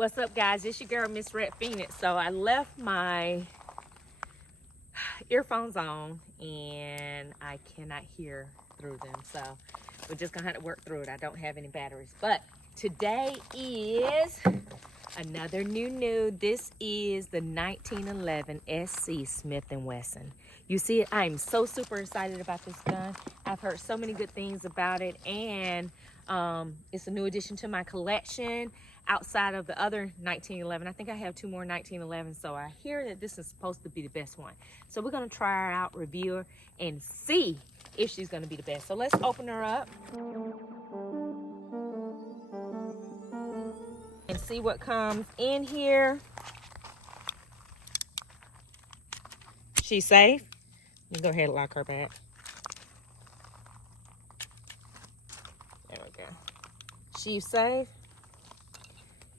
What's up, guys? It's your girl, Miss Red Phoenix. So I left my earphones on and I cannot hear through them. So we're just gonna have to work through it. I don't have any batteries. But today is another new. This is the 1911 SC Smith & Wesson. You see it? I'm so super excited about this gun. I've heard so many good things about it, and it's a new addition to my collection outside of the other 1911. I think I have two more 1911, so I hear that this is supposed to be the best one. So we're gonna try her out, review her, and see if she's gonna be the best. So let's open her up and see what comes in here. She's safe. You go ahead and lock her back. There we go. She's safe.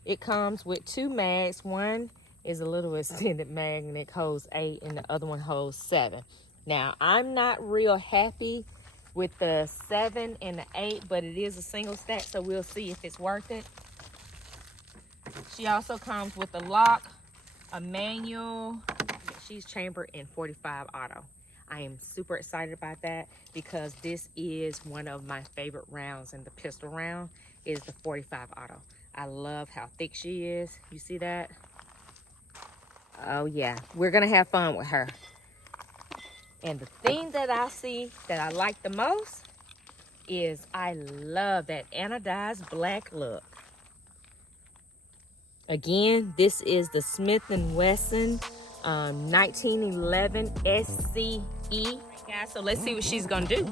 It comes with two mags. One is a little extended mag and it holds 8, and the other one holds 7. Now, I'm not real happy with the 7 and the 8, but it is a single stack, so we'll see if it's worth it. She also comes with a lock, a manual. She's chambered in 45 auto. I am super excited about that because this is one of my favorite rounds in the pistol round is the 45 auto. I love how thick she is. You see that? Oh yeah, we're gonna have fun with her. And the thing that I see that I like the most is I love that anodized black look. Again, this is the Smith & Wesson 1911 SCE. Guys, so let's see what she's gonna do.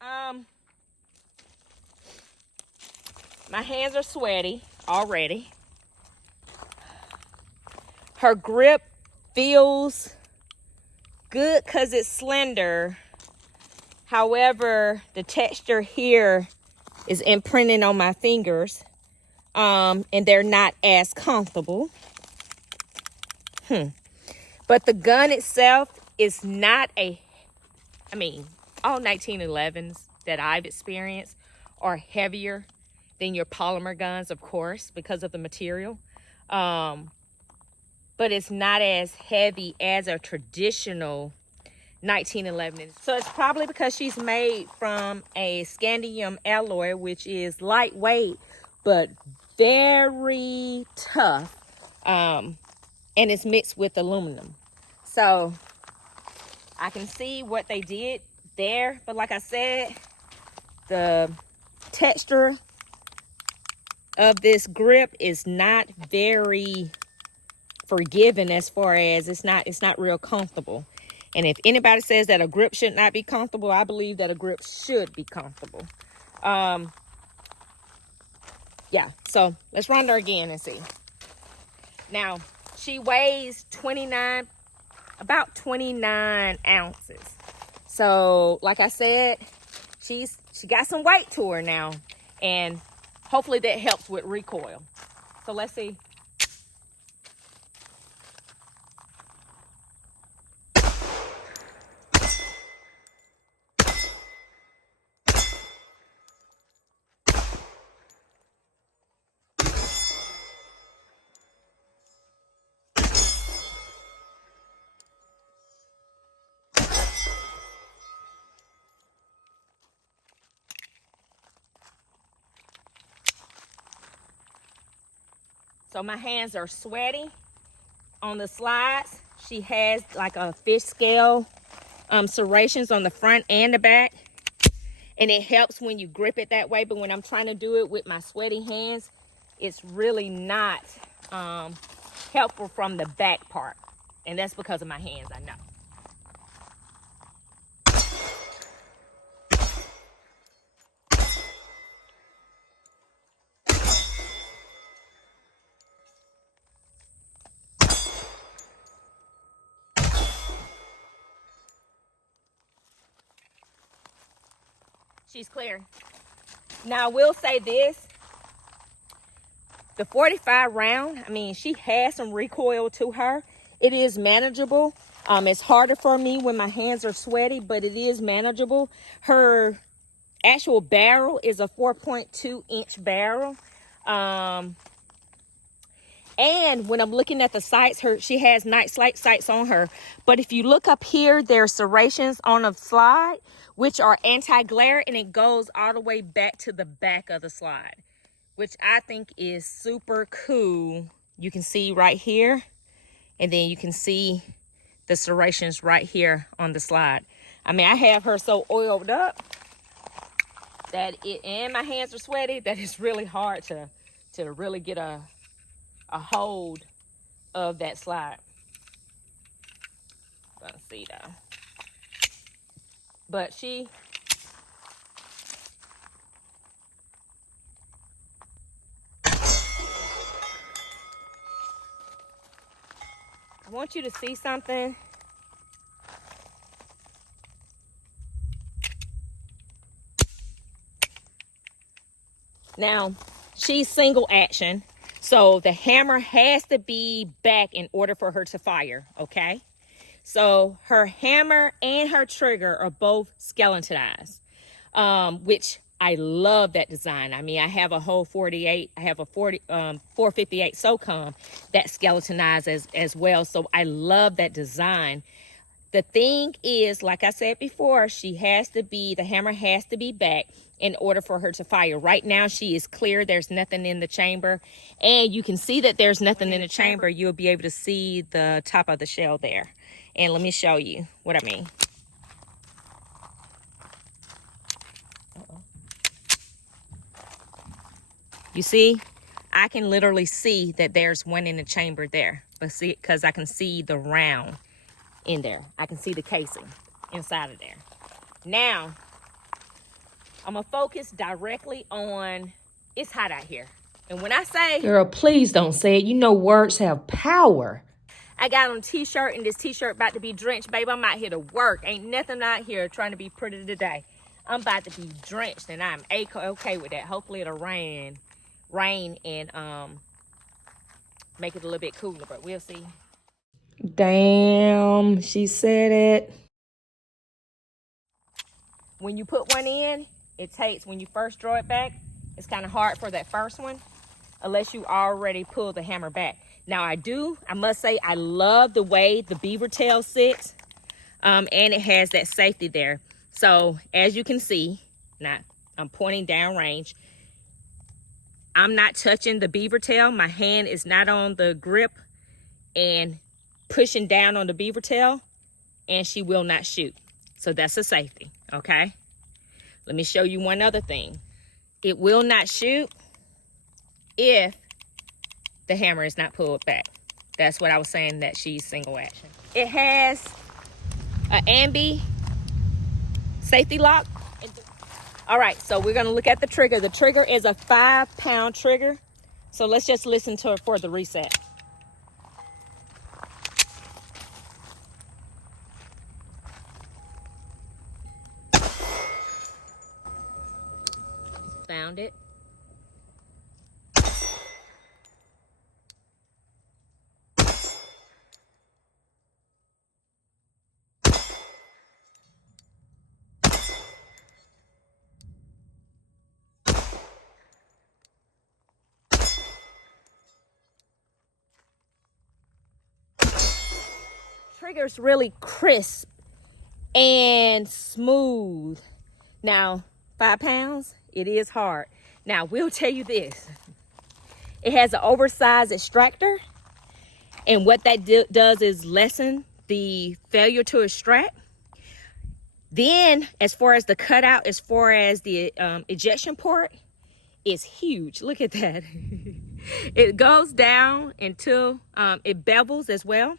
Okay. My hands are sweaty already. Her grip feels good because it's slender. However, the texture here is imprinted on my fingers, and they're not as comfortable. But the gun itself is not all 1911s that I've experienced are heavier than your polymer guns, of course, because of the material. But it's not as heavy as a traditional 1911. So it's probably because she's made from a scandium alloy, which is lightweight, but very tough. And it's mixed with aluminum. So I can see what they did there, but like I said, the texture of this grip is not very forgiving as far as it's not real comfortable. And if anybody says that a grip should not be comfortable, I believe that a grip should be comfortable. Yeah, so let's run her again and see. Now, she weighs about 29 ounces. So, like I said, she got some weight to her now, and hopefully that helps with recoil. So let's see. So my hands are sweaty on the slides. She has like a fish scale serrations on the front and the back. And it helps when you grip it that way. But when I'm trying to do it with my sweaty hands, it's really not helpful from the back part. And that's because of my hands, I know. She's clear. Now, I will say this. The 45 round, I mean, she has some recoil to her. It is manageable. It's harder for me when my hands are sweaty, but it is manageable. Her actual barrel is a 4.2 inch barrel. And when I'm looking at the sights, she has night sights on her. But if you look up here, there's serrations on the slide, which are anti-glare, and it goes all the way back to the back of the slide, which I think is super cool. You can see right here, and then you can see the serrations right here on the slide. I mean, I have her so oiled up that and my hands are sweaty, that it's really hard to really get a hold of that slide. Let's see though. But I want you to see something. Now, she's single action, so the hammer has to be back in order for her to fire, okay? So her hammer and her trigger are both skeletonized, which I love that design. I mean, I have a whole 48, I have a 458 SOCOM that's skeletonized as well. So I love that design. The thing is, like I said before, the hammer has to be back in order for her to fire. Right now, she is clear. There's nothing in the chamber. And you can see that there's nothing in the chamber. You'll be able to see the top of the shell there. And let me show you what I mean. You see, I can literally see that there's one in the chamber there. But see, because I can see the round in there. I can see the casing inside of there. Now, I'm going to focus directly on, it's hot out here. And when I say, girl, please don't say it. You know words have power. I got on a t-shirt and this t-shirt about to be drenched. Babe, I'm out here to work. Ain't nothing out here trying to be pretty today. I'm about to be drenched and I'm okay with that. Hopefully it'll rain and make it a little bit cooler, but we'll see. Damn, she said it. When you put one in, it takes, when you first draw it back, it's kind of hard for that first one, unless you already pull the hammer back. Now I must say, I love the way the beaver tail sits, and it has that safety there. So as you can see, now I'm pointing down range. I'm not touching the beaver tail. My hand is not on the grip and pushing down on the beaver tail, and she will not shoot. So that's a safety, okay? Let me show you one other thing. It will not shoot if the hammer is not pulled back. That's what I was saying, that she's single action. It has an ambi safety lock. All right, so we're gonna look at the trigger. The trigger is a 5-pound trigger. So let's just listen to it for the reset. Found it. Trigger's really crisp and smooth. Now, 5 pounds, it is hard. Now, we'll tell you this. It has an oversized extractor. And what that does is lessen the failure to extract. Then, as far as the cutout, as far as the ejection port, is huge. Look at that. It goes down until it bevels as well.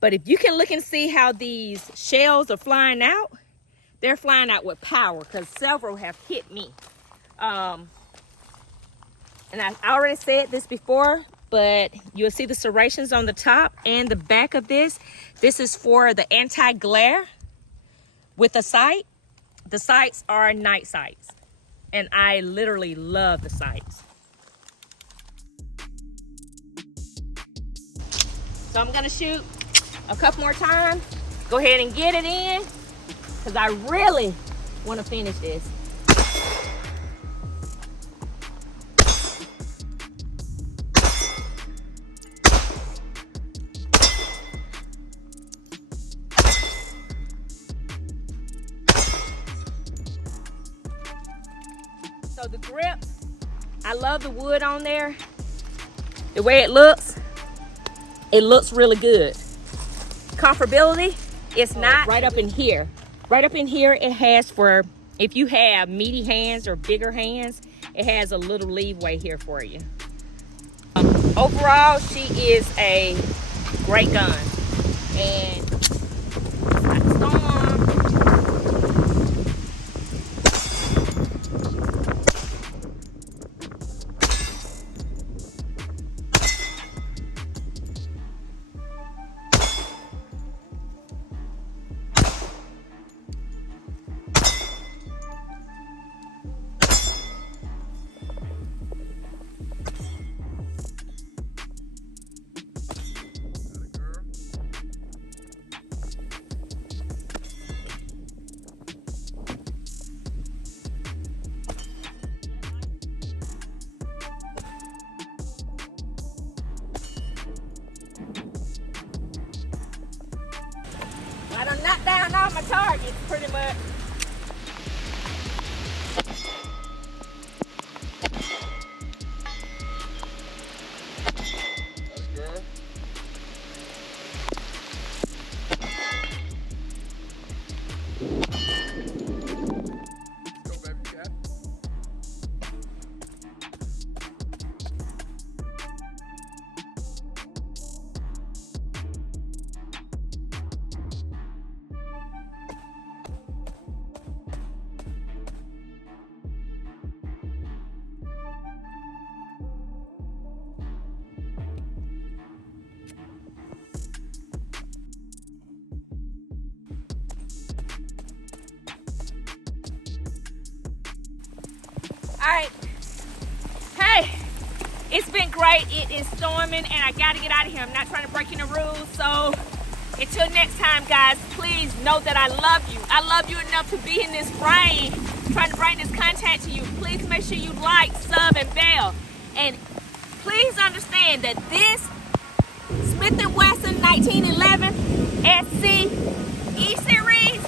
But if you can look and see how these shells are flying out, they're flying out with power because several have hit me. And I already said this before, but you'll see the serrations on the top and the back of this. This is for the anti-glare with the sight. The sights are night sights, and I literally love the sights. So I'm gonna shoot a couple more times. Go ahead and get it in, because I really want to finish this. So the grip, I love the wood on there. The way it looks really good. Comfortability, it's not right up in here. Right up in here, it has for, if you have meaty hands or bigger hands, it has a little leeway here for you. Overall, she is a great gun. And storm. I done knocked down all my targets pretty much. All right, hey, it's been great. It is storming and I gotta get out of here. I'm not trying to break any rules. So until next time, guys, please know that I love you. I love you enough to be in this frame, trying to bring this content to you. Please make sure you like, sub, and bell. And please understand that this Smith & Wesson 1911 SC E-Series